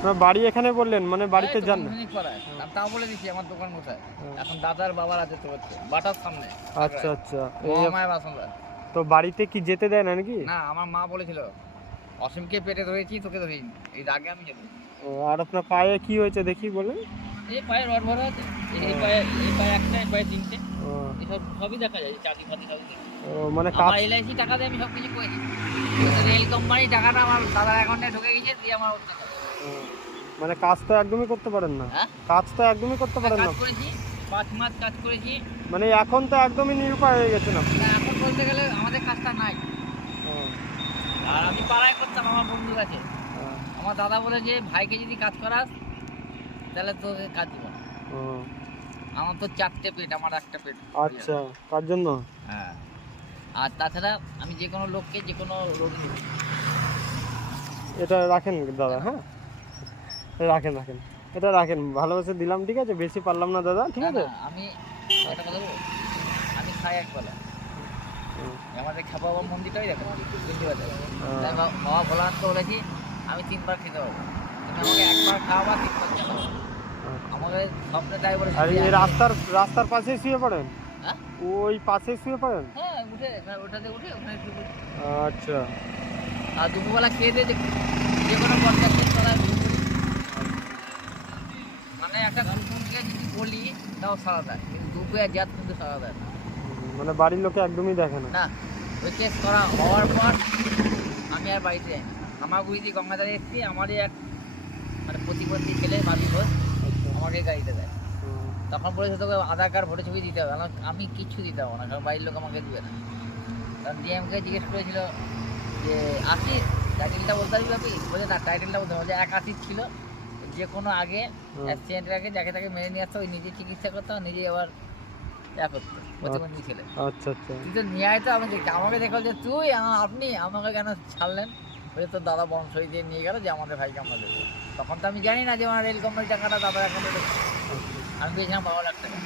আপনার বাড়ি এখানে বললেন, মানে বাড়িতে যান না? তাও বলে দিচ্ছি আমার দোকান কোথায়। এখন দাদার বাবার আছে তো হচ্ছে বাটার সামনে। আচ্ছা আচ্ছা। মহামায়া বাসনদার। তো বাড়িতে কি যেতে দেয় না নাকি? না, আমার মা বলেছিল অসীমকে পেটে ধরেছি, তোকে ধরিনি। এই আগে আমি যেতাম। আর আপনার পায়ে কি হয়েছে দেখি বলেন? এই পায়ে রড ভরা আছে, এই পায়ে একটা, এই পায়ে তিনটে। এসব সবই দেখা যায়, চাঁদি ফাঁদি সবই দেখা যায়। মানে আমার এলআইসি টাকা দিয়ে আমি সব কিছু করে দিই। রেল কোম্পানি টাকাটা আমার দাদার অ্যাকাউন্টে ঢুকে গেছে, দিয়ে আমার ওর টাকা। মানে কাজ তো একদমই করতে পারেন না? কাজ তো একদমই করতে পারেন না? কাজ করেছি 5 মাস কাজ করেছি। মানে এখন তো একদমই নিরুপায় হয়ে গেছেন আপনি? না, এখন বলতে গেলে আমাদের কাজটা নাই। আর আমি পাড়ায় করতাম আমার বন্ধুর কাছে। আমার দাদা বলেছে ভাইকে যদি কাজ করাস তাহলে তোকে কাজ দিব না। আমার তো 4টে পেট, আমার একটা পেট। আচ্ছা, তার জন্য? হ্যাঁ। আর তাছাড়া আমি যে কোনো লোককে যে কোনো রোগী। এটা রাখেন দাদা, হ্যাঁ রাখেন রাখেন, এটা রাখেন, ভালোবেসে দিলাম, ঠিক আছে? বেশি পারলাম না দাদা, ঠিক আছে? আমি একটা কথা বলবো, আমি খাই একবেলা। আমাদের খাপাবা মন্দিরটাই দেখো, তাই বাবা ভোলানাথ তো বলেছি আমি 3 বার খেতে পারবো, তুমি আমাকে একবার খাওয়াবা, 3 বার খেতে। আমাদের স্বপ্নে তাই বলে। আর এই রাস্তার পাশেই শুয়ে পড়েন? হ্যাঁ, ওই পাশেই শুয়ে পড়েন? হ্যাঁ, ওটাতে উঠে ওখানে শুয়ে পড়ি। আচ্ছা। আর দুপুরবেলা খেয়ে দিয়ে যে কোনো পর্যায়ে তলায় শুয়ে পড়ি। মানে একটা কুকুরকে যদি বলি তাও সারা দেয়, কিন্তু দুপুরে জাত কিন্তু সারা দেয় না। মানে বাড়ির লোকে একদমই দেখে না? না, ওই কেস করা হওয়ার পর আমি আর বাড়িতে যাই না। আমার গুড়িতে গঙ্গাধারে এসেছি, আমারই এক মানে প্রতিবন্ধী ছেলে বাবি ঘোষ আমাকে গাড়িতে দেয়। তখন বলেছে তোকে আধার কার্ড ভোটের ছবি দিতে হবে। আমি কিচ্ছু দিতে হবে না, কারণ বাড়ির লোক আমাকে দেবে না। কারণ ডিএমকে জিজ্ঞেস করেছিল যে আসিস টাইটেলটা বলতে পারবি আপনি? বলছে না, টাইটেলটা বলতে হবে। এক আসিস ছিল, যে কোনো আগে অ্যাক্সিডেন্টের আগে যাকে তাকে মেরে নিয়ে আসতো, ওই নিজে চিকিৎসা করতো, নিজেই আবার করতো, প্রতিবন্ধী ছেলে। আচ্ছা আচ্ছা। কিন্তু নিয়ে আয় তো আমি দেখি, আমাকে দেখো যে তুই আপনি আমাকে কেন ছাড়লেন? ওই তোর দাদা বংশই দিয়ে নিয়ে গেল যে আমাদের ভাইকে আমরা দেবো। তখন তো আমি জানি না যে আমার রেল কোম্পানির টাকাটা দাদার অ্যাকাউন্টে দেবো। আমি পেয়েছিলাম 12 লাখ টাকা।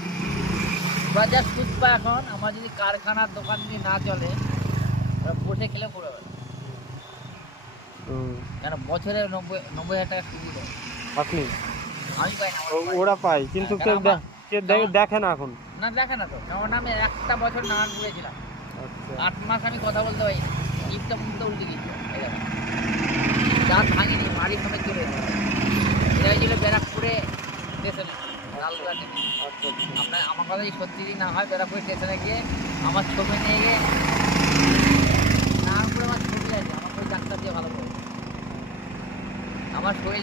এবার যা সুদ পায় এখন, আমার যদি কারখানার দোকান যদি না চলে, ওরা বসে খেলে পড়ে যাবে। কেন বছরে 90,000 টাকা সুদ দেয়। আপনি? আমি পাই না, ওরা পায়, কিন্তু কেউ দেখে না এখন? না, দেখে না তো, কারণ আমি একটা বছর নারায়ণপুরে ছিলাম। 8 মাস আমি কথা বলতে পারি না, জিপটা মুখটা উল্টে গিয়েছিল। দাঁত ভাঙিনি, মারি ফোনে চলে এসেছে। এটা হয়েছিল ব্যারাকপুরে স্টেশনে, লালগোলা থেকে। আপনার আমার কথা সত্যি যদি না হয়, ব্যারাকপুর স্টেশনে গিয়ে আমার ছবি নিয়ে গিয়ে নারায়ণপুরে আমার ছবি আছে, আমার ওই ডাক্তার দিয়ে ভালো করে আমার শরীর